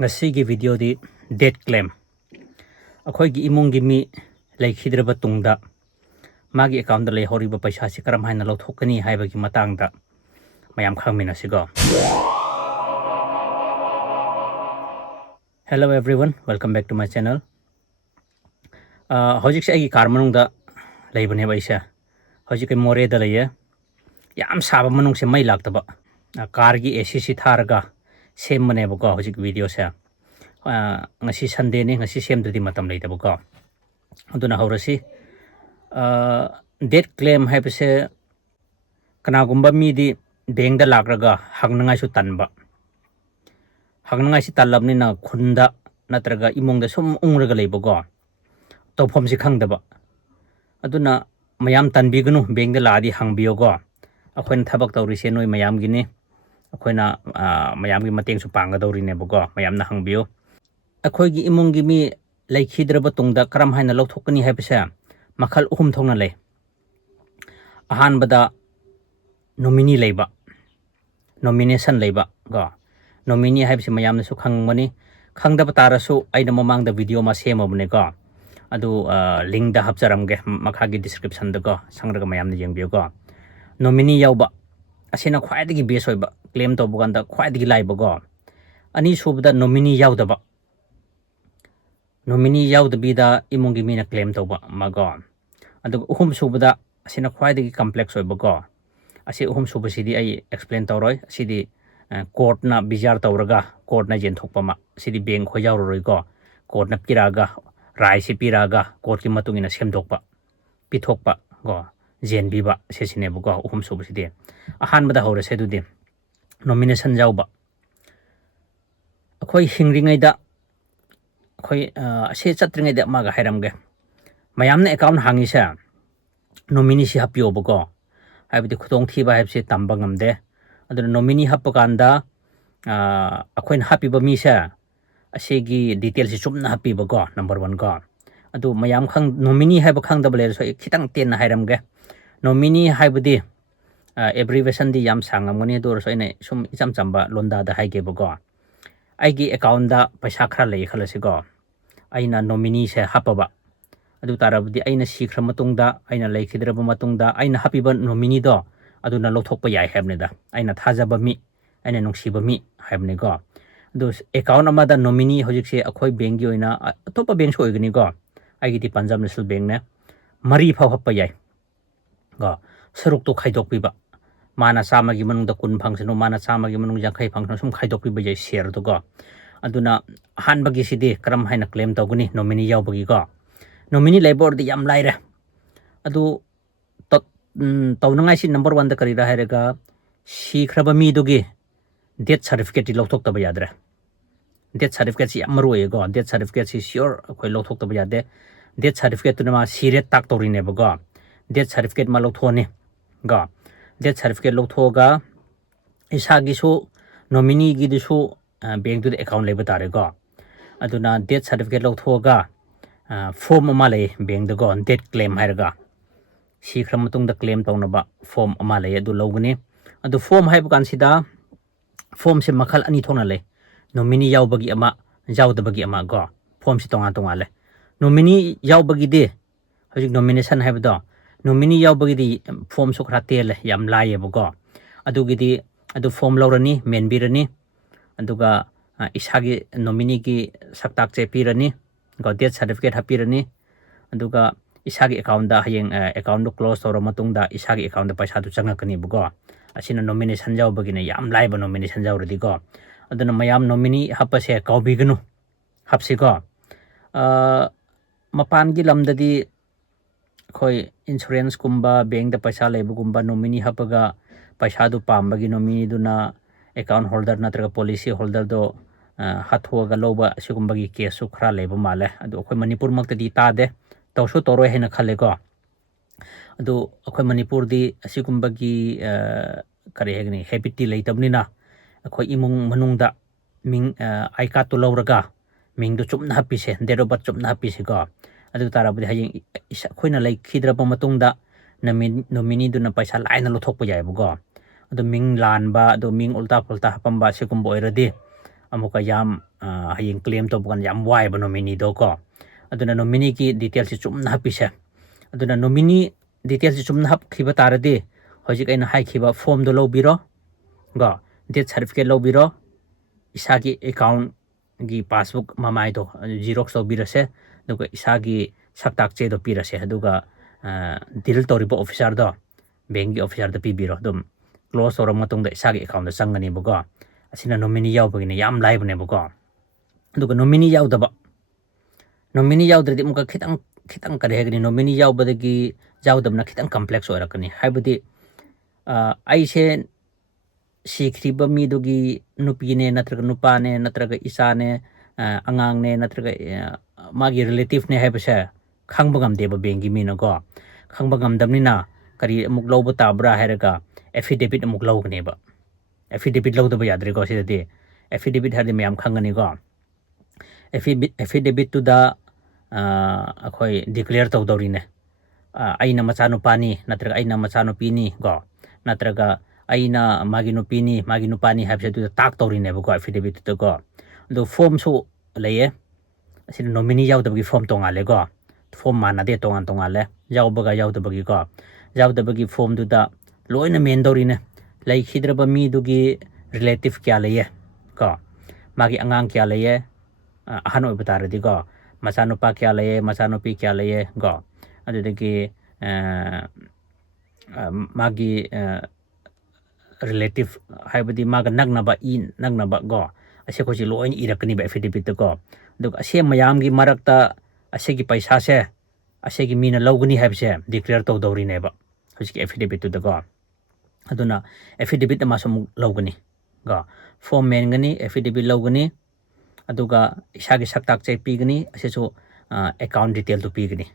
ngasiगी video di debt claim akhoi gi imung gi mi laikhidraba tungda magi account da lei horiba paisa si karam haina lothokani haiba gi matang da mayam khangmina sigo. Hello everyone, welcome back to my channel. Hojik se agi car manung da leibane baisa hojik more da leya yam saba manung se mai laktaba car gi AC si tharga sem mane bako hojik video se ngasi Sunday ni ngasi sem dadi matam leita bako aduna haurasi debt claim haibase kanagumba mi di bank da lagraga hangnangai su tanba hangnangai si talabni na khunda natraga imong da sum ungraga leibako tawphom si khangdaba aduna mayam tanbigunu bank da ladi hangbiyogo akhoi thabak tawrise noi mayam gini akhoi mayam gi mateng su panga dawrine bako mayam na hangbiyo akhoi gi imong gi mi laikhidraba tungda karam haina lothokani haibase makhal uhum thongna le ahan bada nominee leiba nomination leiba go nominee haibase mayam na su khangmani khangdaba tarasu aina mamang da video ma semobne go adu link da hapcharamge makhagi description da go sangraga mayam na yengbiyo go nominee yauba asina khwaidagi base hoiba claim to buganda khwaidagi laiba go ani subda nominee yaudaba nominee yaudabida imungi mina claim to ba mago adu uhum subda asina khwaidagi complex hoiba go asi uhum subasidi ai explain tawroi asidi court na bizar tawraga court na jen thokpa ma sidi bank khoi yauroi go court na piraga rai si piraga court ki matungina semdokpa pithokpa go jen biba sesine go uhum subasidi ahan bada hore sedudi nomination jauba akhoi hingringai da akhoi ase chatringai da maga hairamge mayamna account hangisa nominee si hapyo bako haibdi khutong thiba haibse tamba ngamde aduna nominee hapakanda akhoi hapiba mi sa asegi details si chumna hapiba go number 1 go adu mayam khang nominee haiba khangda bale so khitang ten hairamge nominee haibdi abbreviation di yam sangamani dor so ine sum icham chamba londa da haige bako aigi account da paisa khara lei khalasi go aina nominee se hapaba adu tarabdi aina sikhra matungda aina laikhidraba matungda aina hapiba nominee do aduna lothokpa yai hebne da aina thajaba mi aina nungsiba mi hebne go adu account amada nominee hojikse akhoi bank gi oina atopa bank so oigani go aigi di Punjab National Bank ne mari phau happa yai go saruk to khaidok piba mana sama gi manung da kun function mana sama gi manung jangkhai function sum khaidok piba yai share to go aduna han bagi sidi karam haina claim tawguni nominee yaw bagi go nominee labor di yam laire adu tawnangai si number 1 da karira hairega sikhraba mi dogi death certificate lothok taba yadre death certificate si amaru ego death certificate si sure khoi lothok taba yade death certificate tu ma sire tak torine bago death certificate ma lothone go death certificate lothoga isagi su nominee gi du su bank to account leba tare go aduna death certificate lothoga form ama le bank da go death claim hairga sikhra matung da claim tawnaba form ama le adu logani adu form haibu kan sida form se makhal ani thona le nominee yaubagi ama yaudabagi ama go form si tonga tonga le nominee yaubagi de hojik nomination haibdo nominee yaubagi di form su khra tele yam laye go adu gidi adu form lorani menbirani aduga isagi nominee gi saktak che pirani go death certificate hapirani aduga isagi account da hayeng account do close tawra matung da isagi account da paisa du changakani bugo asina nomination jaw bagine yam laiba nomination jaw redi go aduna mayam nominee hapase kaubiganu hapsi go mapan gi lamdadi khoi insurance kumba bank da paisa leibu kumba nominee hapaga paisa du pambagi nominee duna account holder natraga policy holder do hathoga loba sigumbagi case su khra leiba male adu khoi manipur maktadi tade tawsu toroi hena khale go adu akhoi manipur di asigumbagi kare hegni habit leitabnina akhoi imung manungda ming aika to lawraga ming du chumna hapise derobat chumna hapise go adu tarabudi hayeng khoina laikhidraba matungda nominee du na paisa laina lothokpa yai go adu ming lanba adu ming ulta pulta hapamba sigumbo iradi amuka yam haying claim to bukan yam wai ba nominee do ko aduna nominee ki details chumna hapise aduna nominee details chumna hap khiba tarade hojik aina hai khiba form do lobiro go death certificate lobiro isagi account gi passbook mamai do xerox lobirase duga isagi saktak che do pirase duga deal toribo officer do bank gi officer da pibiro dum close or matung da isagi account da sangani bugo asina nominee yaw bagine yam live ne bugo duga nominee yaw daba nominee yaw dredi muka khitang kare hegni nominee yaw badagi yaw dabna khitang complex oirakani haibudi ai se sikriba mi dugi nupine natraga nupane natraga isane angangne natraga magi relative ne haibase khangbagam deba bengi mi no go khangbagam damnina kari amuk lawba tabra hairaga affidavit amuk lawgne ba affidavit lawdaba yadre go sidade affidavit harde mayam khangani go affidavit to da akhoi declare tawdorine aina machanu pani natraga aina machanu pini go natraga aina magi nupini magi nupani habse tu tak tawrine ba go affidavit to go do form so leye asin nominee yawdabagi form tongale go form manade tongan tongale yawbaga yawdabagi go yawdabagi form du da loina men dorine lai khidraba mi dugi relative kya leye ko magi angang kya leye ahan oi bataradi go machanupa kya leye machanupi kya leye go adudagi magi relative haibadi maga nagnaba nagnaba go ase ko ji loin irakani ba affidavit go dug ase mayam gi marakta ase gi paisa se ase gi mina logani habse declare to dori ne ba hoski affidavit to go aduna affidavit ma sum logani go form men gani affidavit logani aduga isagi saktak chai pigani ase so account detail to pigani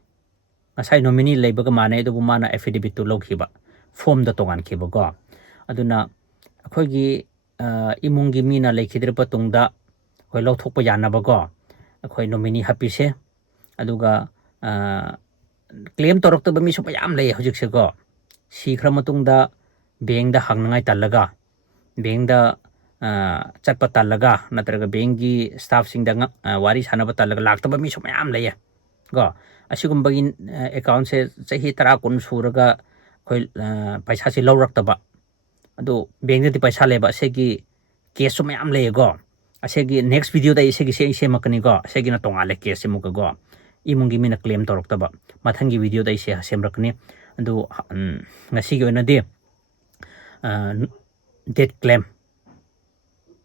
asai nominee leibaga mane du mana affidavit to loghiba form da tongan khiba go aduna akhogi imungi mina leikhidre patungda hoi lawthokpa yanaba go akhoi nominee hapise aduga claim torok to bami so payam lei hojik se go sikhra matungda bank da hangngai talaga bank da chatpa talaga natraga bank gi staff sing da wari sanaba talaga lakta bami so payam lei go asigum account se chahi tara kun suraga khoi paisa se lawrak taba ado bank da paisa leba segi case so mayam lei go asegi next video da isegi se makani go asegi na tongale case muka go imungi mina claim torok taba mathangi video da ise semrakni ado ngasi gi ona de debt claim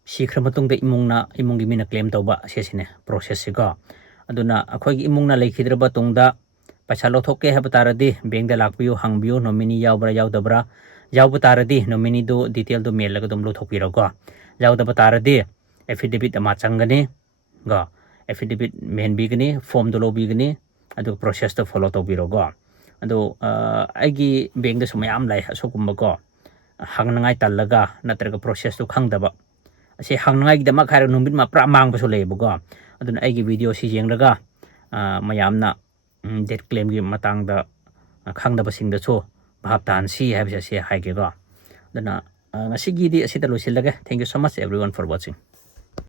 sikhra matung da imungi mina claim tawba sesine process se go aduna akhoi gi imungna leikhidrba tungda paisa lothokke haba taradi bank da lakbiu hangbiu nominee yawbra yawdabra yawba taradi nominee do detail do mail laga dum lothokpiro go yawdaba taradi affidavit ama changani go affidavit main bigani form do lobigani adu process to follow to biro go adu aigi bank da sumayam lai asokumba go hangnangai talaga natraga process to khangdaba ase hangnangai da ma khaira numbit ma pra mang baso lei go aduna aigi video si jenglaga mayamna debt claim gi matang da khangdaba sing da so bhab tan si habse se haige go aduna ngasigi di asita losilage. Thank you so much everyone for watching.